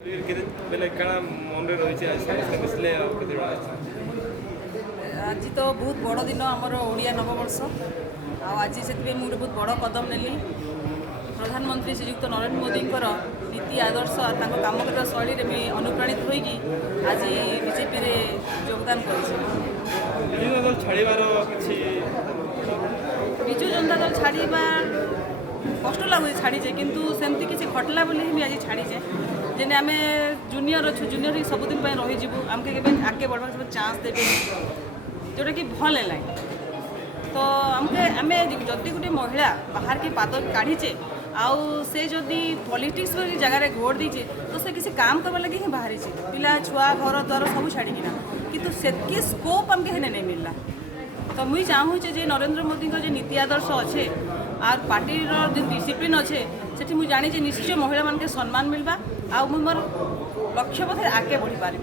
बेले काना मन रे रही आज समस्त मिसले केते आज तो बहुत बड़ दिन आमर ओडिया नववर्ष आज से मुझे बहुत बड़ कदम नेली प्रधानमंत्री श्रीयुक्त नरेंद्र मोदी नीति आदर्श और काम करने शैली में मुझे अनुप्राणित होगी आज बीजेपी रे योगदान कर विजु जनता दल छाड़बार कष्ट लगुच छाड़ीचे किंतु सेमती किसी घटला बोली आज छाड़ीचे जेने आम जूनियर अच्छु जूनियर सबुदिन रहीजु आमके आगे बढ़वा सब चान्स देवे जोटा कि भल है तो आमके आम जदि गोटे महिला बाहर के पाद काढ़ीचे आउ से जदि पॉलिटिक्स जगार भोट दीचे तो से किसी काम करवा लगे ही बाहरी पिला छुआ घर द्वार सब छाड़ीना कितु से स्कोप आमके हेने नहीं मिलला तो मुई चाहूचे जे नरेंद्र मोदी जो नीति आदर्श अच्छे और पार्टी जो डिसिप्लिन अच्छे से मुझे जानी निश्चय महिला मान के सम्मान मिलवा आ मोर लक्ष्य पथे आगे बढ़ी पारि।